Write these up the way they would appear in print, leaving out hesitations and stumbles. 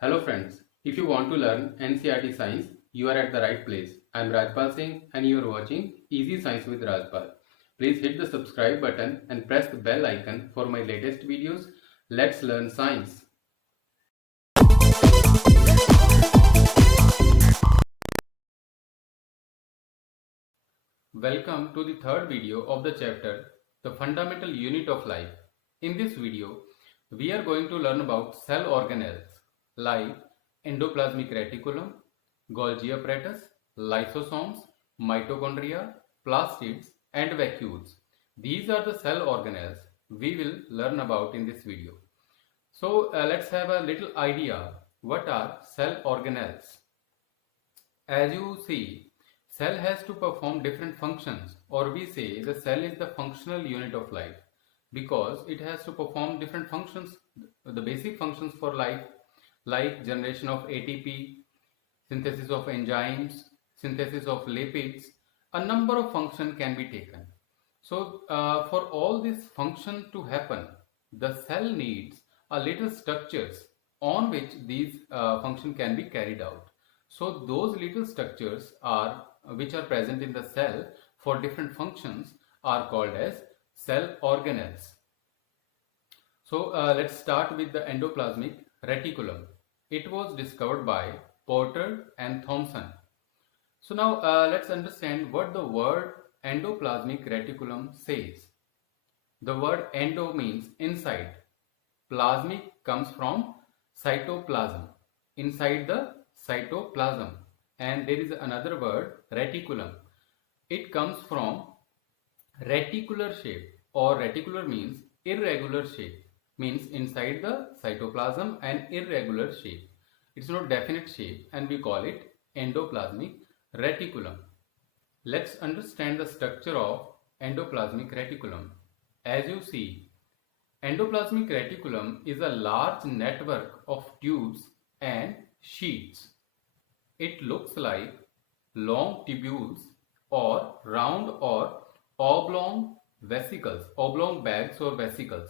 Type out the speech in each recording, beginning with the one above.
Hello friends, if you want to learn NCERT Science, you are at the right place. I am Rajpal Singh and you are watching Easy Science with Rajpal. Please hit the subscribe button and press the bell icon for my latest videos. Let's learn science. Welcome to the third video of the chapter, The Fundamental Unit of Life. In this video, we are going to learn about cell organelles like endoplasmic reticulum, Golgi apparatus, lysosomes, mitochondria, plastids, and vacuoles. These are the cell organelles we will learn about in this video. So let's have a little idea what are cell organelles. As you see, cell has to perform different functions, or we say the cell is the functional unit of life because it has to perform different functions, the basic functions for life like generation of ATP, synthesis of enzymes, synthesis of lipids. A number of functions can be taken. So for all this function to happen, the cell needs a little structures on which these function can be carried out. So those little structures are which are present in the cell for different functions are called as cell organelles. So let's start with the endoplasmic reticulum. It was discovered by Porter and Thomson. So now let's understand what the word endoplasmic reticulum says. The word endo means inside. Plasmic comes from cytoplasm, inside the cytoplasm. And there is another word, reticulum. It comes from reticular shape, or reticular means irregular shape, means inside the cytoplasm and irregular shape. It's not definite shape and we call it endoplasmic reticulum. Let's understand the structure of endoplasmic reticulum. As you see, endoplasmic reticulum is a large network of tubes and sheets. It looks like long tubules or round or oblong vesicles, oblong bags or vesicles.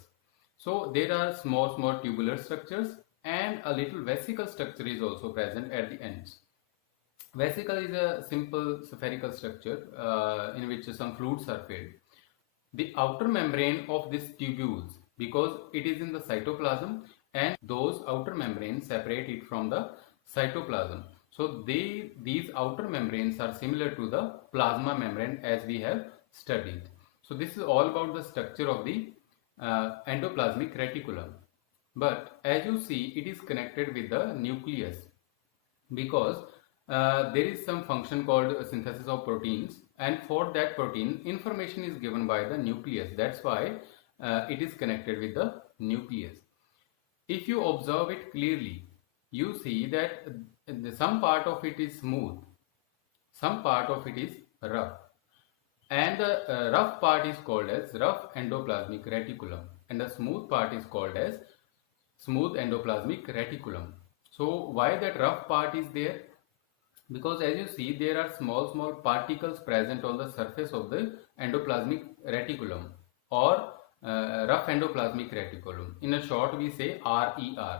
So there are small tubular structures and a little vesicle structure is also present at the ends. Vesicle is a simple spherical structure in which some fluids are filled. The outer membrane of these tubules, because it is in the cytoplasm and those outer membranes separate it from the cytoplasm. So these outer membranes are similar to the plasma membrane as we have studied. So this is all about the structure of the endoplasmic reticulum. But as you see, it is connected with the nucleus because there is some function called synthesis of proteins, and for that protein information is given by the nucleus. That's why it is connected with the nucleus. If you observe it clearly, you see that some part of it is smooth, some part of it is rough, and the rough part is called as rough endoplasmic reticulum and the smooth part is called as smooth endoplasmic reticulum. So why that rough part is there? Because as you see, there are small particles present on the surface of the endoplasmic reticulum or rough endoplasmic reticulum. In a short, we say RER.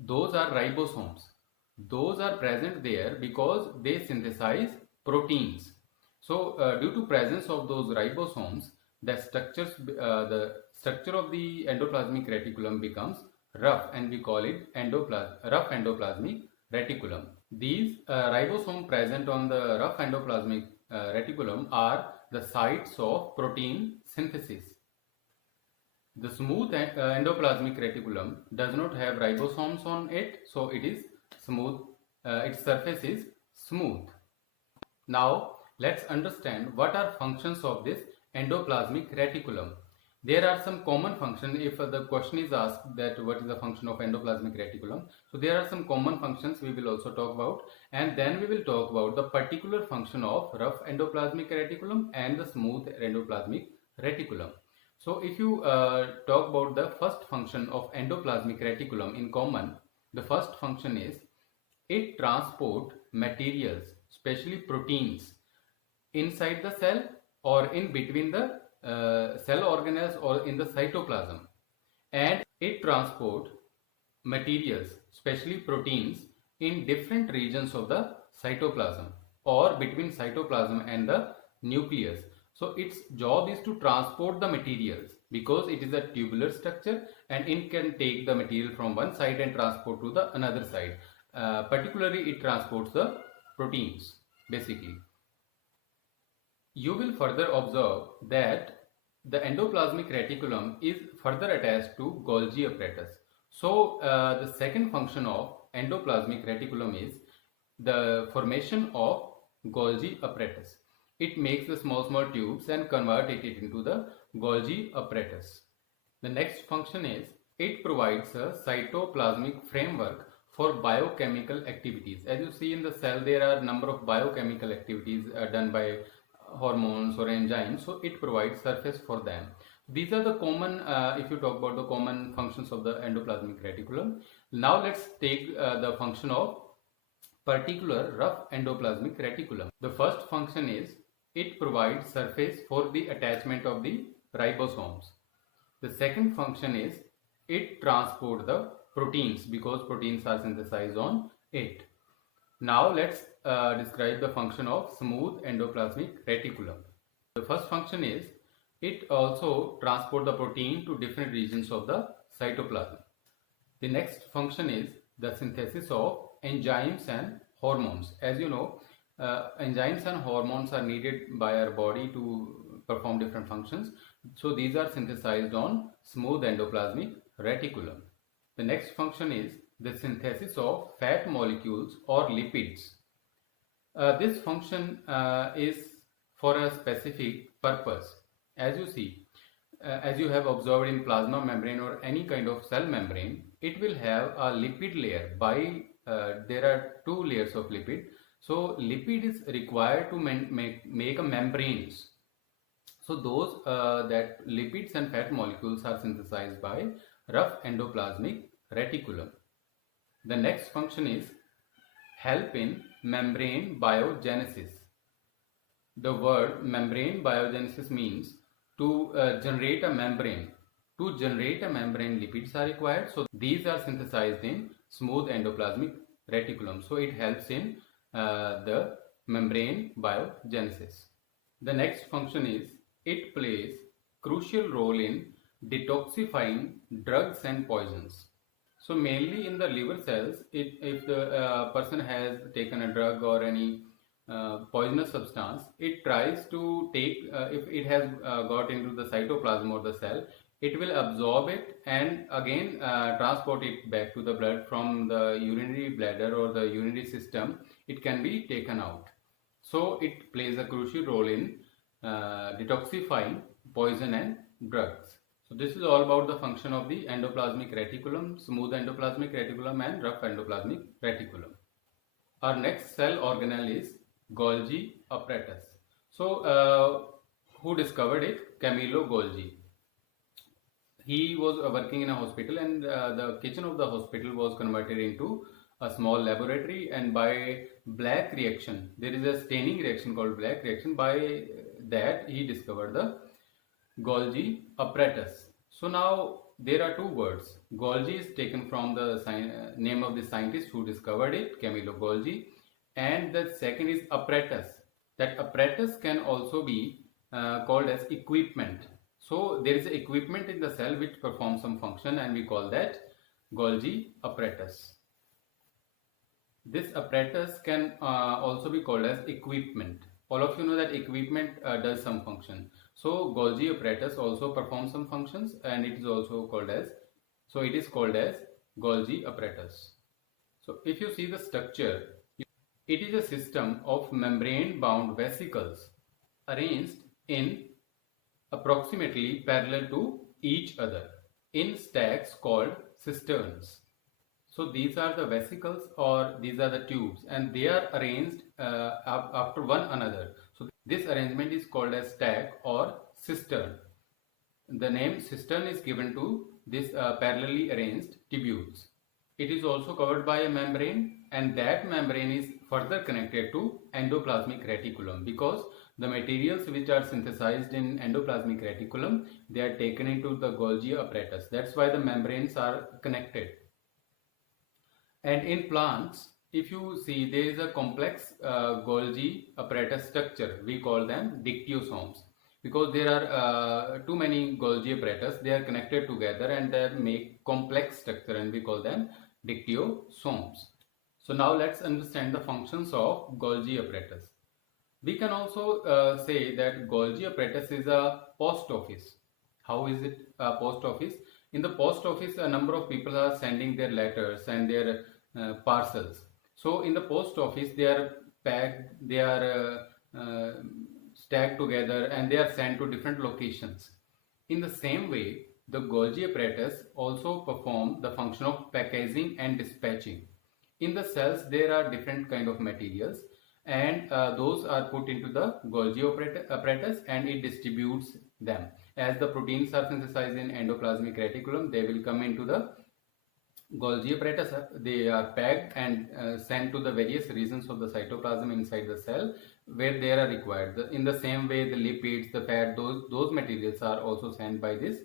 Those are ribosomes. Those are present there because they synthesize proteins. So due to presence of those ribosomes, the structure of the endoplasmic reticulum becomes rough and we call it rough endoplasmic reticulum. These ribosomes present on the rough endoplasmic reticulum are the sites of protein synthesis. The smooth endoplasmic reticulum does not have ribosomes on it, so it is smooth. Its surface is smooth. Now let's understand what are functions of this endoplasmic reticulum. There are some common functions. If the question is asked that what is the function of endoplasmic reticulum, so there are some common functions we will also talk about, and then we will talk about the particular function of rough endoplasmic reticulum and the smooth endoplasmic reticulum. So if you talk about the first function of endoplasmic reticulum in common, the first function is it transport materials, especially proteins, inside the cell or in between the cell organelles or in the cytoplasm, and it transport materials, especially proteins, in different regions of the cytoplasm or between cytoplasm and the nucleus. So its job is to transport the materials because it is a tubular structure and it can take the material from one side and transport to the another side. Particularly it transports the proteins basically. You will further observe that the endoplasmic reticulum is further attached to Golgi apparatus. So the second function of endoplasmic reticulum is the formation of Golgi apparatus. It makes the small tubes and convert it into the Golgi apparatus. The next function is it provides a cytoplasmic framework for biochemical activities. As you see in the cell, there are a number of biochemical activities done by hormones or enzymes, so it provides surface for them. These are the common, if you talk about the common functions of the endoplasmic reticulum. Now let's take the function of particular rough endoplasmic reticulum. The first function is it provides surface for the attachment of the ribosomes. The second function is it transports the proteins because proteins are synthesized on it. Now let's describe the function of smooth endoplasmic reticulum. The first function is it also transports the protein to different regions of the cytoplasm. The next function is the synthesis of enzymes and hormones. As you know, enzymes and hormones are needed by our body to perform different functions. So these are synthesized on smooth endoplasmic reticulum. The next function is the synthesis of fat molecules or lipids. This function is for a specific purpose. As you see, as you have observed in plasma membrane or any kind of cell membrane, it will have a lipid layer. There are two layers of lipid. So lipid is required to make a membranes. So those that lipids and fat molecules are synthesized by rough endoplasmic reticulum. The next function is help in membrane biogenesis. The word membrane biogenesis means to generate a membrane. To generate a membrane, lipids are required. So these are synthesized in smooth endoplasmic reticulum. So it helps in the membrane biogenesis. The next function is it plays crucial role in detoxifying drugs and poisons. So mainly in the liver cells, if the person has taken a drug or any poisonous substance, it tries to take, if it has got into the cytoplasm or the cell, it will absorb it and again transport it back to the blood from the urinary bladder or the urinary system. It can be taken out. So it plays a crucial role in detoxifying poison and drugs. So this is all about the function of the endoplasmic reticulum, smooth endoplasmic reticulum and rough endoplasmic reticulum. Our next cell organelle is Golgi apparatus. So who discovered it? Camillo Golgi. He was working in a hospital and the kitchen of the hospital was converted into a small laboratory, and by black reaction, there is a staining reaction called black reaction. By that he discovered the Golgi apparatus. So now there are two words. Golgi is taken from the name of the scientist who discovered it, Camillo Golgi, and the second is apparatus. That apparatus can also be called as equipment. So there is an equipment in the cell which performs some function and we call that Golgi apparatus. This apparatus can also be called as equipment. All of you know that equipment does some function. So Golgi apparatus also performs some functions and it is also called as, so it is called as Golgi apparatus. So if you see the structure, it is a system of membrane bound vesicles arranged in approximately parallel to each other in stacks called cisterns. So these are the vesicles or these are the tubes and they are arranged after one another. So this arrangement is called as stack or cistern. The name cistern is given to this parallelly arranged tubules. It is also covered by a membrane and that membrane is further connected to endoplasmic reticulum because the materials which are synthesized in endoplasmic reticulum, they are taken into the Golgi apparatus. That's why the membranes are connected. And in plants, if you see, there is a complex Golgi apparatus structure. We call them dictyosomes because there are too many Golgi apparatus. They are connected together and they make complex structure, and we call them dictyosomes. So now let's understand the functions of Golgi apparatus. We can also say that Golgi apparatus is a post office. How is it a post office? In the post office, a number of people are sending their letters and their parcels. So in the post office, they are packed, they are stacked together, and they are sent to different locations. In the same way, the Golgi apparatus also perform the function of packaging and dispatching. In the cells, there are different kind of materials, and those are put into the Golgi apparatus, and it distributes them. As the proteins are synthesized in endoplasmic reticulum, they will come into the Golgi apparatus. They are packed and sent to the various regions of the cytoplasm inside the cell where they are required. In the same way, the lipids, the fat, those materials are also sent by this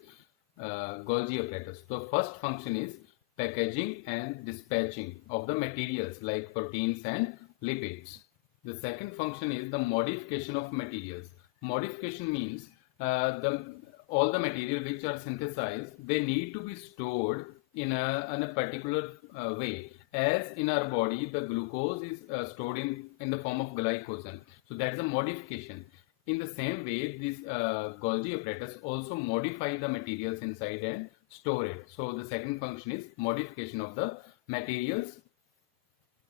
Golgi apparatus. The first function is packaging and dispatching of the materials like proteins and lipids. The second function is the modification of materials. Modification means all the material which are synthesized, they need to be stored in a particular way. As in our body, the glucose is stored in the form of glycogen. So that is a modification. In the same way, this Golgi apparatus also modify the materials inside and store it. So the second function is modification of the materials.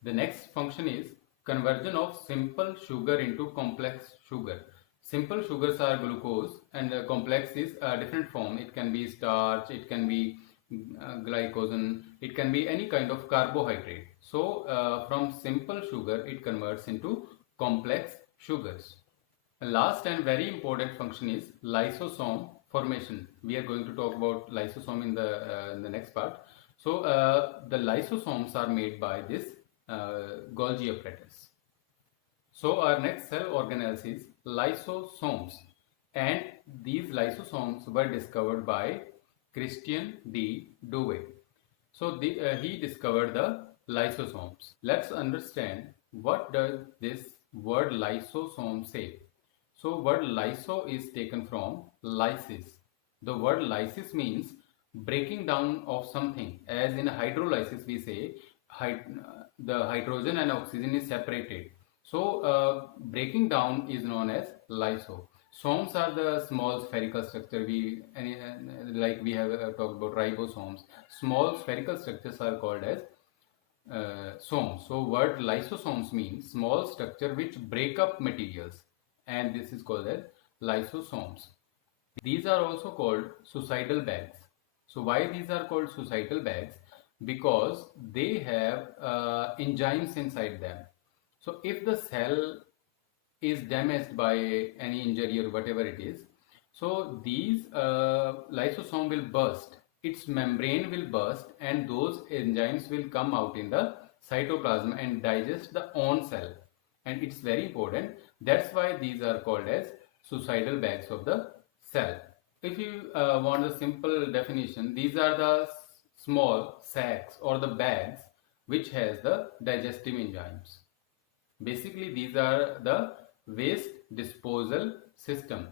The next function is conversion of simple sugar into complex sugar. Simple sugars are glucose, and complex is a different form. It can be starch, it can be glycogen, it can be any kind of carbohydrate. So from simple sugar, it converts into complex sugars. The last and very important function is lysosome formation. We are going to talk about lysosome in the next part. So the lysosomes are made by this Golgi apparatus. So our next cell organelles is lysosomes, and these lysosomes were discovered by Christian D. Dewey. So he discovered the lysosomes. Let's understand what does this word lysosome say. So word lyso is taken from lysis. The word lysis means breaking down of something. As in hydrolysis, we say the hydrogen and oxygen is separated. So breaking down is known as lyso. Somes are the small spherical structure. Like we have talked about ribosomes. Small spherical structures are called as somes. So word lysosomes means small structure which break up materials, and this is called as lysosomes. These are also called suicidal bags. So why these are called suicidal bags? Because they have enzymes inside them. So if the cell is damaged by any injury or whatever it is, so these lysosome will burst, its membrane will burst, and those enzymes will come out in the cytoplasm and digest the own cell. And it's very important. That's why these are called as suicidal bags of the cell. If you want a simple definition, these are the small sacs or the bags which has the digestive enzymes. Basically, these are the waste disposal system.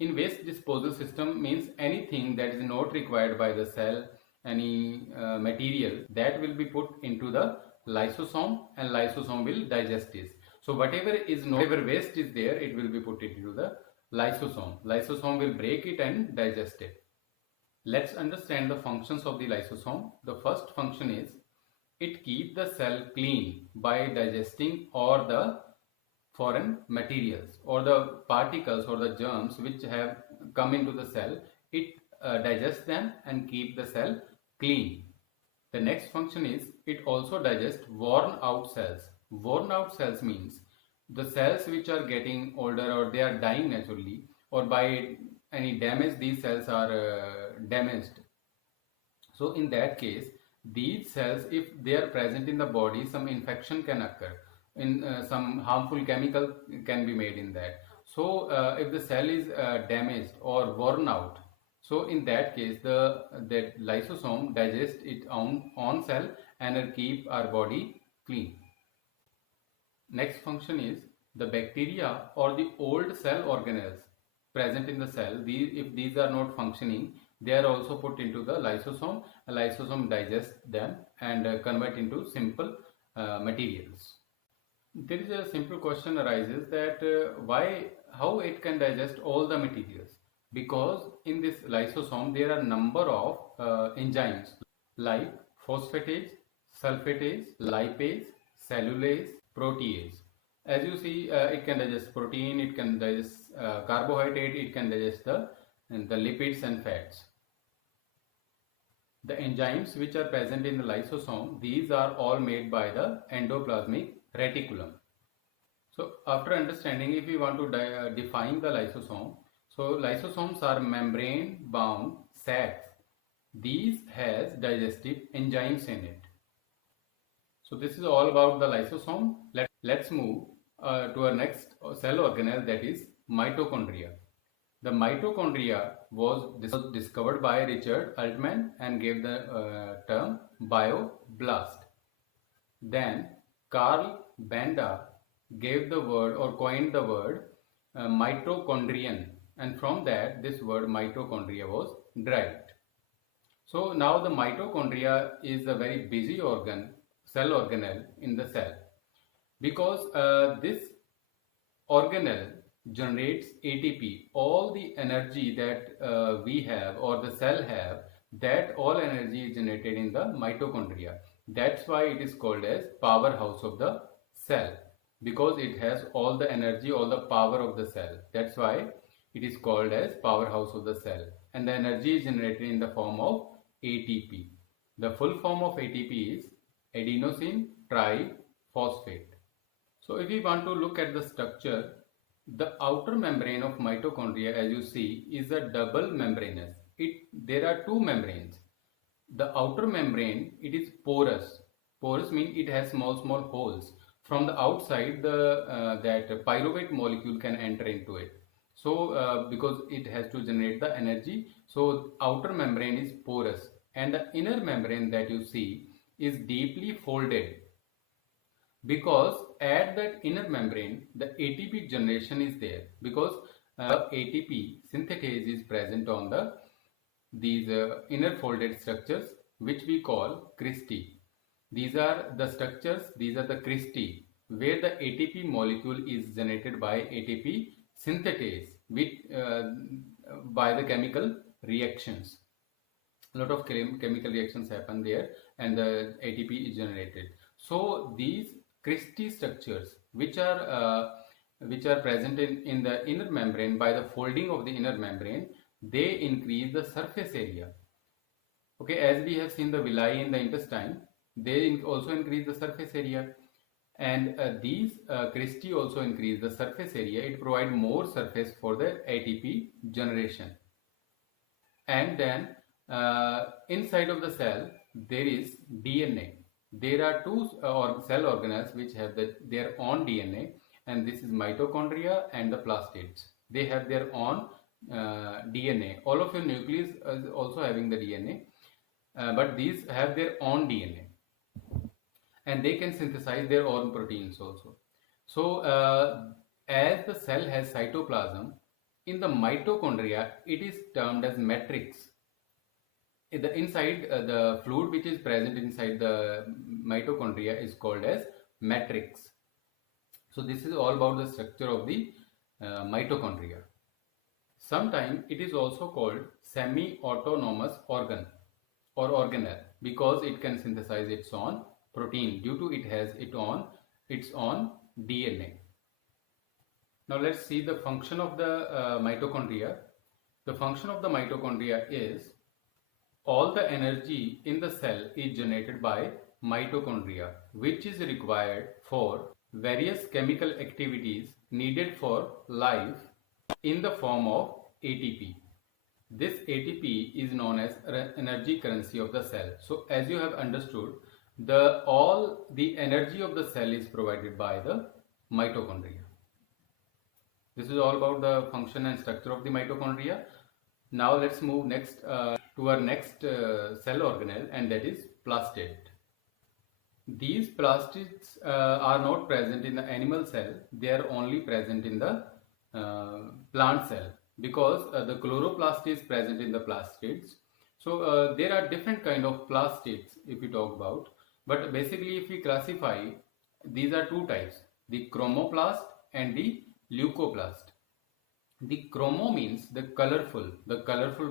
In waste disposal system means anything that is not required by the cell, any material that will be put into the lysosome, and lysosome will digest this. So whatever waste is there, it will be put into the lysosome. Lysosome will break it and digest it. Let's understand the functions of the lysosome. The first function is it keeps the cell clean by digesting all the foreign materials or the particles or the germs which have come into the cell. It digests them and keep the cell clean. The next function is it also digests worn out cells. Worn out cells means the cells which are getting older or they are dying naturally, or by any damage these cells are damaged. So in that case, these cells, if they are present in the body, some infection can occur, in some harmful chemical can be made in that. So if the cell is damaged or worn out, so in that case that lysosome digests its own cell and keep our body clean. Next function is the bacteria or the old cell organelles present in the cell. If these are not functioning, they are also put into the lysosome. A lysosome digests them and convert into simple materials. There is a simple question arises that how it can digest all the materials, because in this lysosome there are number of enzymes like phosphatase, sulfatase, lipase, cellulase, protease. As you see, it can digest protein, it can digest carbohydrate, it can digest the lipids and fats. The enzymes which are present in the lysosome, these are all made by the endoplasmic reticulum. So after understanding, if we want to define the lysosome, so lysosomes are membrane bound sacs. These has digestive enzymes in it. So this is all about the lysosome. Let's move to our next cell organelle, that is mitochondria. The mitochondria was discovered by Richard Altman and gave the term bioblast. Then Carl Benda gave the word or coined the word mitochondrion, and from that this word mitochondria was derived. So now the mitochondria is a very busy cell organelle in the cell, because this organelle generates ATP. All the energy that we have or the cell have, that all energy is generated in the mitochondria. That's why it is called as powerhouse of the cell, because it has all the energy, all the power of the cell. That's why it is called as powerhouse of the cell. And the energy is generated in the form of ATP. The full form of ATP is adenosine triphosphate. So if we want to look at the structure, the outer membrane of mitochondria, as you see, is a double membranous. There are two membranes. The outer membrane, it is porous. Porous means it has small holes. From the outside, that pyruvate molecule can enter into it. So because it has to generate the energy, so outer membrane is porous, and the inner membrane that you see is deeply folded, because at that inner membrane the ATP generation is there, because ATP synthetase is present on these inner folded structures, which we call cristae. These are the structures, these are the cristae, where the ATP molecule is generated by ATP synthetase by the chemical reactions. A lot of chemical reactions happen there and the ATP is generated. So these cristae structures, which are present in the inner membrane, by the folding of the inner membrane, they increase the surface area. Okay, as we have seen the villi in the intestine, they also increase the surface area, and these cristae also increase the surface area. It provides more surface for the ATP generation. And then inside of the cell there is DNA. There are two cell organelles which have their own DNA, and this is mitochondria and the plastids. They have their own DNA. All of your nucleus is also having the DNA, but these have their own DNA, and they can synthesize their own proteins also. So as the cell has cytoplasm, in the mitochondria it is termed as matrix. Inside the fluid which is present inside the mitochondria is called as matrix. So this is all about the structure of the mitochondria. Sometimes it is also called semi-autonomous organ or organelle, because it can synthesize its own protein due to it has its own DNA. Now let's see the function of the mitochondria. The function of the mitochondria is, all the energy in the cell is generated by mitochondria, which is required for various chemical activities needed for life in the form of ATP. This ATP is known as energy currency of the cell. So as you have understood, all the energy of the cell is provided by the mitochondria. This is all about the function and structure of the mitochondria. Now let's move next to our next cell organelle, and that is plastid. These plastids are not present in the animal cell, they are only present in the plant cell, because the chloroplast is present in the plastids. So there are different kind of plastids if we talk about, but basically if we classify, these are two types, the chromoplast and the leucoplast. The chromo means the colorful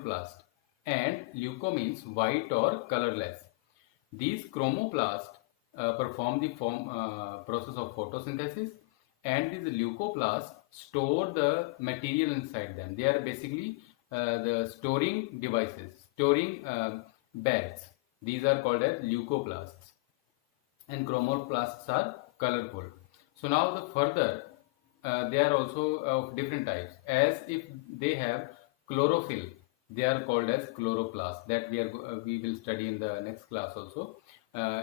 plast, and leuco means white or colorless. These chromoplasts perform the process of photosynthesis, and these leucoplasts store the material inside them. They are basically the storing devices, storing bags. These are called as leucoplasts, and chromoplasts are colorful. So now the further they are also of different types, as if they have chlorophyll, they are called as chloroplasts, that we will study in the next class also,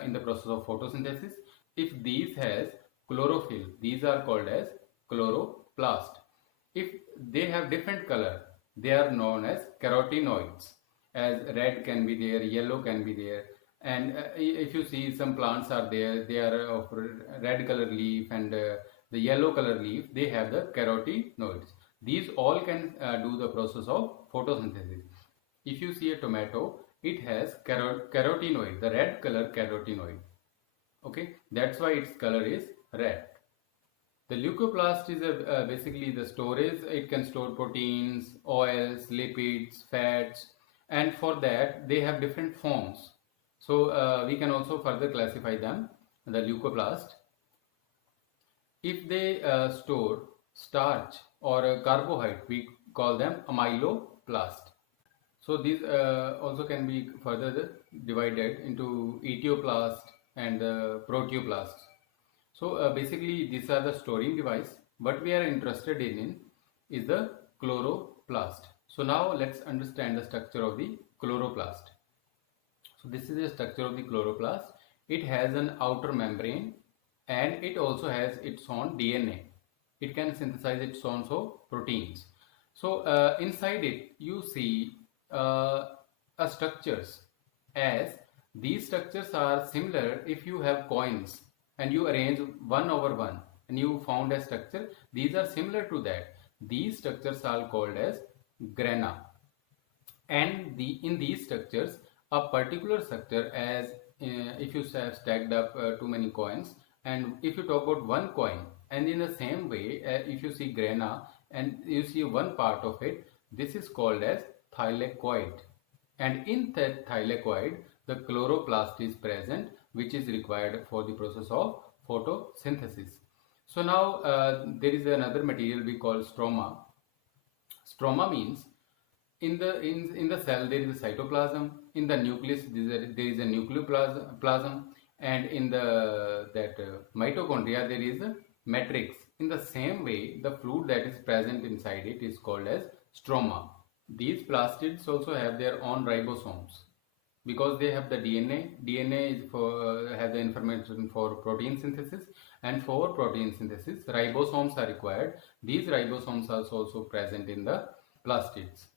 in the process of photosynthesis. If these has chlorophyll, these are called as chloroplast. If they have different color, they are known as carotenoids, as red can be there, yellow can be there. And if you see, some plants are there, they are of red color leaf and the yellow color leaf, they have the carotenoids. These all can do the process of photosynthesis. If you see a tomato, it has carotenoid, the red color carotenoid. Okay, that's why its color is red. The leucoplast is basically the storage. It can store proteins, oils, lipids, fats, and for that they have different forms. So we can also further classify them, the leucoplast. If they store starch or a carbohydrate, we call them amyloplast. So these also can be further divided into etioplast and proteoplast. So basically these are the storing device. What we are interested in is the chloroplast. So now let's understand the structure of the chloroplast. So this is the structure of the chloroplast. It has an outer membrane, and it also has its own DNA. It can synthesize its own proteins. So inside it you see structures, as these structures are similar. If you have coins and you arrange one over one and you found a structure, these are similar to that. These structures are called as grana, and in these structures a particular structure, as if you have stacked up too many coins, and if you talk about one coin, and in the same way if you see grana and you see one part of it, this is called as thylakoid, and in that thylakoid the chloroplast is present, which is required for the process of photosynthesis. So now there is another material we call stroma. Stroma means in the cell there is a cytoplasm, in the nucleus there is a nucleoplasm, and in the mitochondria there is a matrix. In the same way, the fluid that is present inside it is called as stroma. These plastids also have their own ribosomes, because they have the DNA. DNA is have the information for protein synthesis, and for protein synthesis ribosomes are required. These ribosomes are also present in the plastids.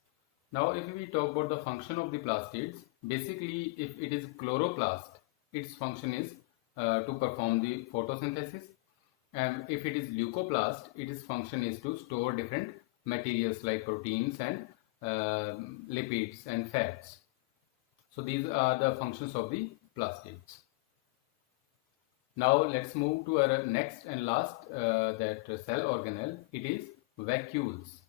Now if we talk about the function of the plastids, basically if it is chloroplast, its function is to perform the photosynthesis, and if it is leucoplast, its function is to store different materials like proteins and lipids and fats. So these are the functions of the plastids. Now let's move to our next and last that cell organelle. It is vacuoles.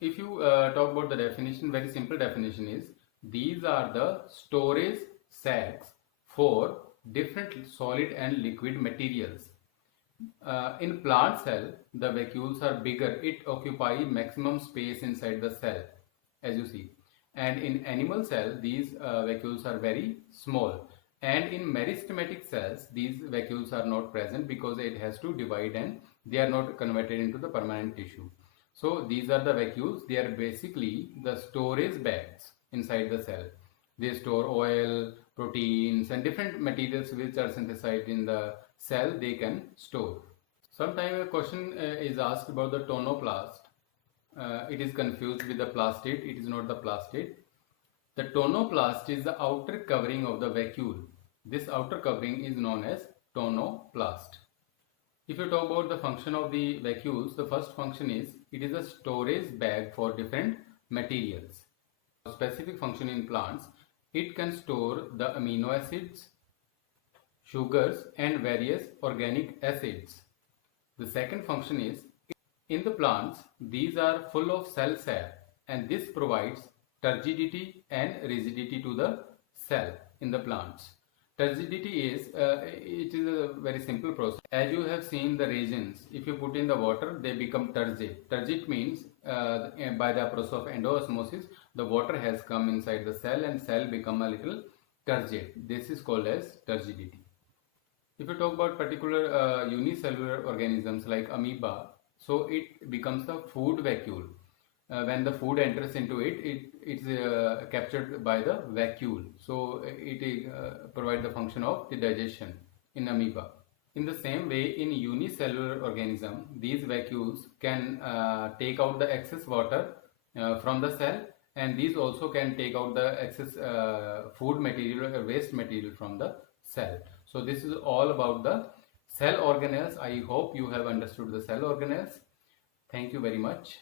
If you talk about the definition, very simple definition is, these are the storage sacs for different solid and liquid materials. In plant cell, the vacuoles are bigger. It occupies maximum space inside the cell, as you see. And in animal cell, these vacuoles are very small. And in meristematic cells, these vacuoles are not present, because it has to divide and they are not converted into the permanent tissue. So these are the vacuoles. They are basically the storage bags inside the cell. They store oil, proteins and different materials which are synthesized in the cell, they can store. Sometimes a question is asked about the tonoplast. It is confused with the plastid. It is not the plastid. The tonoplast is the outer covering of the vacuole. This outer covering is known as tonoplast. If you talk about the function of the vacuoles, the first function is it is a storage bag for different materials. Specific function in plants, it can store the amino acids, sugars and various organic acids. The second function is in the plants, these are full of cell sap and this provides turgidity and rigidity to the cell in the plants. Turgidity is, it is a very simple process. As you have seen the raisins, if you put in the water, they become turgid. Turgid means by the process of endoosmosis, the water has come inside the cell and cell become a little turgid. This is called as turgidity. If you talk about particular unicellular organisms like amoeba, so it becomes a food vacuole. When the food enters into it, it's captured by the vacuole. So it provides the function of the digestion in amoeba. In the same way, in unicellular organism, these vacuoles can take out the excess water from the cell, and these also can take out the excess food material or waste material from the cell. So this is all about the cell organelles. I hope you have understood the cell organelles. Thank you very much.